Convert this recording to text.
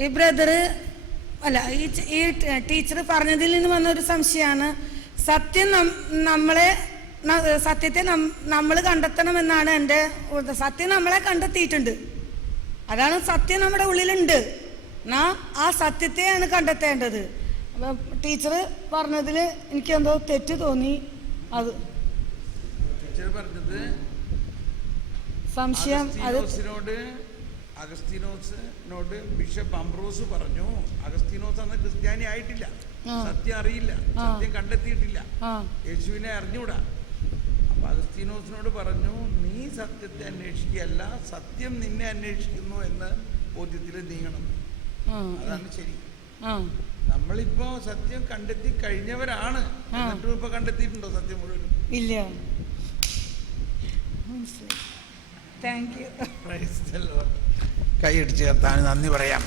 ഈ ബ്രദറ് അല്ല ഈ ടീച്ചർ പറഞ്ഞതിൽ നിന്ന് വന്നൊരു സംശയമാണ്. സത്യത്തെ നമ്മൾ കണ്ടെത്തണമെന്നാണ് എൻ്റെ. സത്യം നമ്മളെ കണ്ടെത്തിയിട്ടുണ്ട്, അതാണ് സത്യം നമ്മുടെ ഉള്ളിലുണ്ട്. ആ സത്യത്തെയാണ് കണ്ടെത്തേണ്ടത്. അപ്പം ടീച്ചർ പറഞ്ഞതിൽ എനിക്കെന്തോ തെറ്റ് തോന്നി. അത് ടീച്ചർ പറഞ്ഞത് സംശയം അഗസ്തീനോസിനോട് ബിഷപ്പ് അംബ്രോസ് പറഞ്ഞു, അഗസ്തീനോസ് അന്ന് ക്രിസ്ത്യാനി ആയിട്ടില്ല, സത്യം അറിയില്ല, സത്യം കണ്ടെത്തിയിട്ടില്ല, യേശുവിനെ അറിഞ്ഞൂടാ. അപ്പൊ അഗസ്തീനോസിനോട് പറഞ്ഞു, നീ സത്യത്തെ അന്വേഷിക്കുകയല്ല, സത്യം നിന്നെ അന്വേഷിക്കുന്നു എന്ന് ബോധ്യത്തിൽ നീങ്ങണം. അതാണ് ശരി. നമ്മളിപ്പോ സത്യം കണ്ടെത്തി കഴിഞ്ഞവരാണ്, എന്നിട്ടും ഇപ്പൊ കണ്ടെത്തിയിട്ടുണ്ടോ സത്യം മുഴുവൻ? ഇല്ല. Thank you. കൈയടിച്ച് കത്താൻ നന്ദി പറയാം.